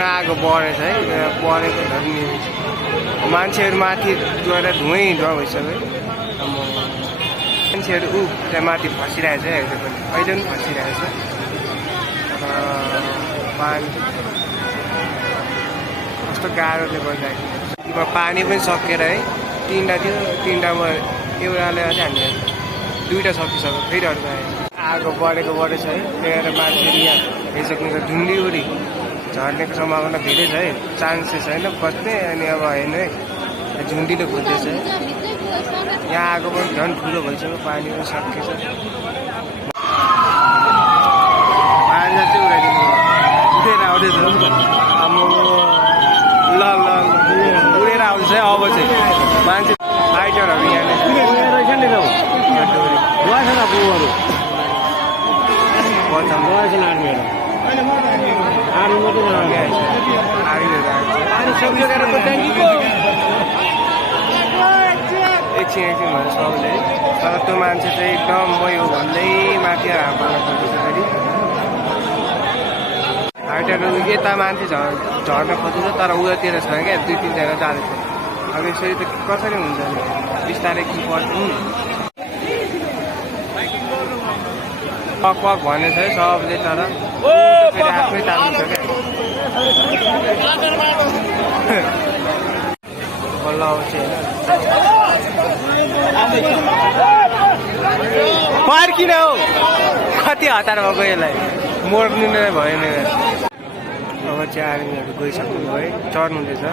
आगो बढेछ है बढेको झन् मान्छेहरू माथि गएर धुवै धुवा भइसक्यो मान्छेहरू त्यहाँ माथि फसिरहेछ है अहिले पनि फसिरहेछ पानी कस्तो गाह्रोले गर्दाखेरि पानी पनि सकेर है तिनवटा थियो तिनवटामा एउटाले अझै हामीले दुईवटा सकिसक्यो फेरि अर्को आयो आगो बढेको बढेछ है ल्याएर मान्छेहरू यहाँ भइसक्ने ढुङ्गीउरी झर्नेको सम्भावना धेरै छ है चान्सेस होइन बस्ने अनि अब होइन है झुन्डीले खोज्दैछ है यहाँ आगो पनि झन् ठुलो भइसक्यो पानी पनि सकिएछ पानी चाहिँ उडाइदिनु उठेर आउँदैछ अब ल उडेर आउँदैछ है अब चाहिँ मान्छे फाइटरहरू यहाँनिर एकछिन भन्नु सबले तर त्यो मान्छे चाहिँ एकदम म यो भन्दै माथि हाल्न खोज्दैछ फेरि फाइटरहरू यता मान्छे झर्न खोज्दैछ तर उयोतिर छ क्या दुई तिनजना जाँदैछ अब यसरी त कसरी हुन्छ बिस्तारै कि पर्छ पक भनेछ है सबले तर फेरि आफ्नै ताल्नु छ क्या बल्ल आउँछ होइन फर्किन हौ कति हतार भएको यसलाई मोड्नु नै भएन अब चाहिँ आर्मीहरू गइसक्नु है चढ्नुहुँदैछ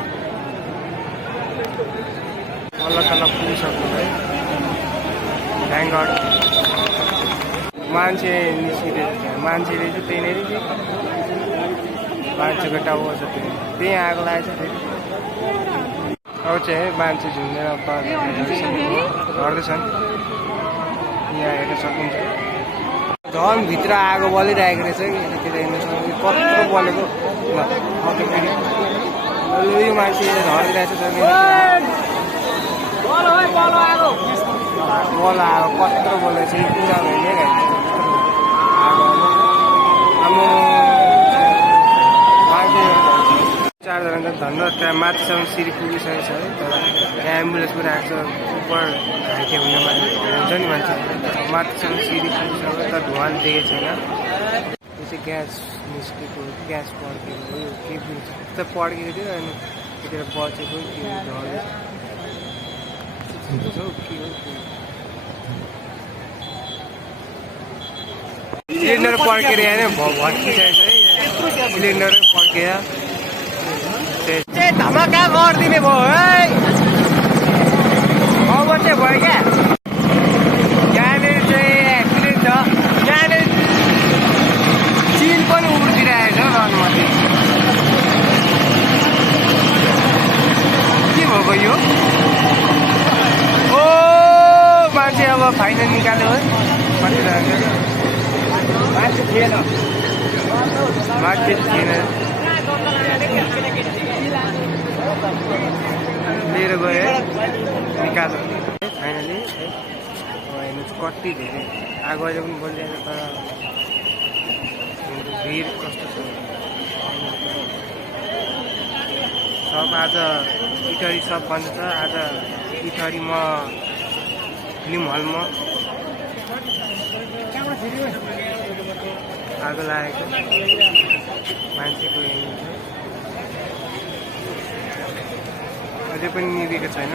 बल्ल तल पुगिसक्नु है थ्याङ्क गड मान्छे निस्किँदै मान्छेले चाहिँ त्यहीँनिर मान्छेको टाउको छ त्यहीँ आगो लागेको छ फेरि अब चाहिँ है मान्छे झुन्डेर झर्दैछन् यहाँ हेर्न सकिन्छ झन् भित्र आगो बलिरहेको रहेछ यतातिर हेर्न सक्नु कत्रो बलेको फेरि यो मान्छे झरिरहेछ बल आगो कत्रो बलेको छ पुरा भइदियो चारजना धन्यवाद त्यहाँ माथिसम्म सिँढी पुगिसकेको छ है तर त्यहाँ एम्बुलेन्स पनि आएको छ उपर घाइते हुने मान्छे हुन्छ नि मान्छे माथिसम्म सिँढी पुगिसक्यो तर धुवाले देखेको छैन त्यो चाहिँ ग्यास निस्केको ग्यास पड्केको हो के बुझ्छ त पड्केको थियो अनि त्यतिखेर बचेको के सिलिन्डर पड्केर यहाँ भत्किसकेको छ है सिलिन्डरै पड्केर धमाका गरिदिने भयो है अब चाहिँ भयो क्या यहाँनिर चाहिँ एक्सिडेन्ट छ यहाँनिर चिल पनि उड्किरहेको छ रनमाथि के भएको यो ओ मान्छे अब फाइनल निकाल्यो है कति मान्छे थिएन लिएर गयो है निकाल्यो फाइनली है हेर्नु कति धेरै आगो अहिले पनि बोलिरहेको तर भिड कस्तो छ सब आज इटरी सब बन्द छ आज इटरीमा फिल्म हलमा आगो लागेको मान्छेको हेर्नु अझै पनि निभेको छैन।